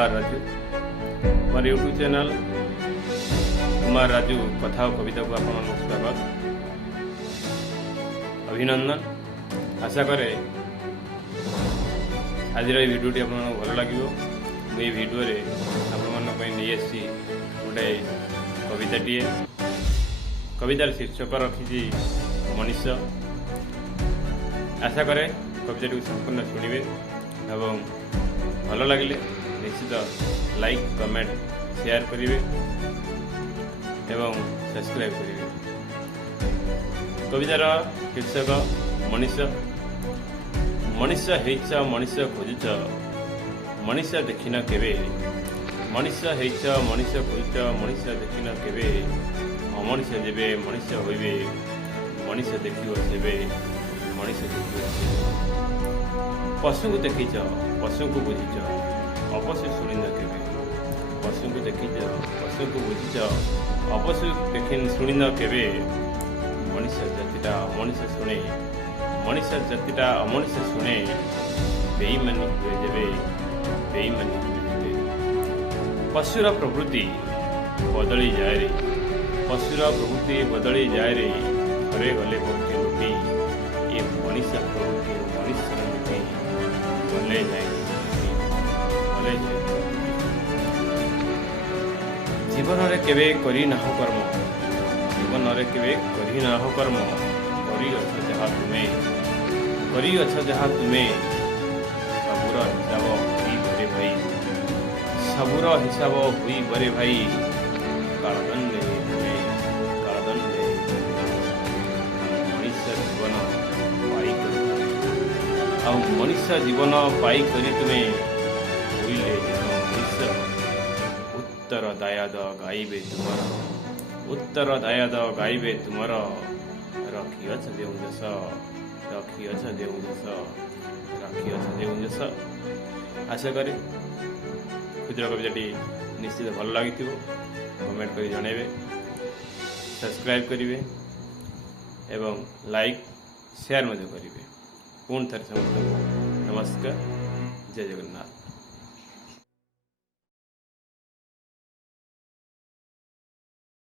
कुमार राजू मोर YouTube channel Kumar Raju कथा और कविता को आपन स्वागत अभिनंदन। आशा करे आज भिडियोटी आप भल लगे। मुझे भिडियो नहीं आसी गोटे कविताटीए कवितार शीर्षक रखी मनीष। आशा करे कविताटी को संपूर्ण शुणवे एवं भल लगे निश्चित लाइक कमेंट शेयर करेंगे एवं सब्सक्राइब करेंगे। कवितार शीर्षक मनीष। मनीष हेच मनीष खोजुच मनीष देखिन केबे। मनीष हेच मनीष खोजुच मनीष देखिन केबे। अमनीष जेबे मनीष होइबे मनीष देखियो सेबे मनीष देखियो। पशु को देखीच पशु को बुझीच अपशु शुणिन केबे। पशु को देखीच पशु को बुझीच अपशु देखिन शुणिन केबे। मनीष जातिटा अमनीष शुणे मनीष जातिटा अमनीष शुणे बेईमानी हुए जेबे बेईमानी हुए जेबे। पशुर प्रवृत्ति बदली जाए रे पशुर प्रवृत्ति बदली जाए रे घरे गले पक्षी लुटी ये मनीष प्रवृत्ति मनीष लुटी गले जाए गले जाए। जीवन रे केबे करी नाह कर्म जीवन रे केबे करी नाह कर्म करी अछ जहा तुमे करी अछ जहा तुमे सबुर हिसाब हुई बरे भाई सबुर हिसाब हुई बरे भाई कालदंडे तुमे कालदंडे मनुष्य जीवन पाई आ मनुष्य जीवन पाई करी तुमे हुईले मनुष्य उत्तर दायाद गाइबे तुमर उत्तर दायाद गाइबे तुमर रखिअछ देउजस रखिअछ देउजस रखिअछ देउजस। आशा करे क्षुद्र कविताटी निश्चित भल लगी कमेंट कर जनइबे सब्सक्राइब करेंगे एवं लाइक शेयर करेंगे। पुणी थे समस्त नमस्कार। जय जगन्नाथ।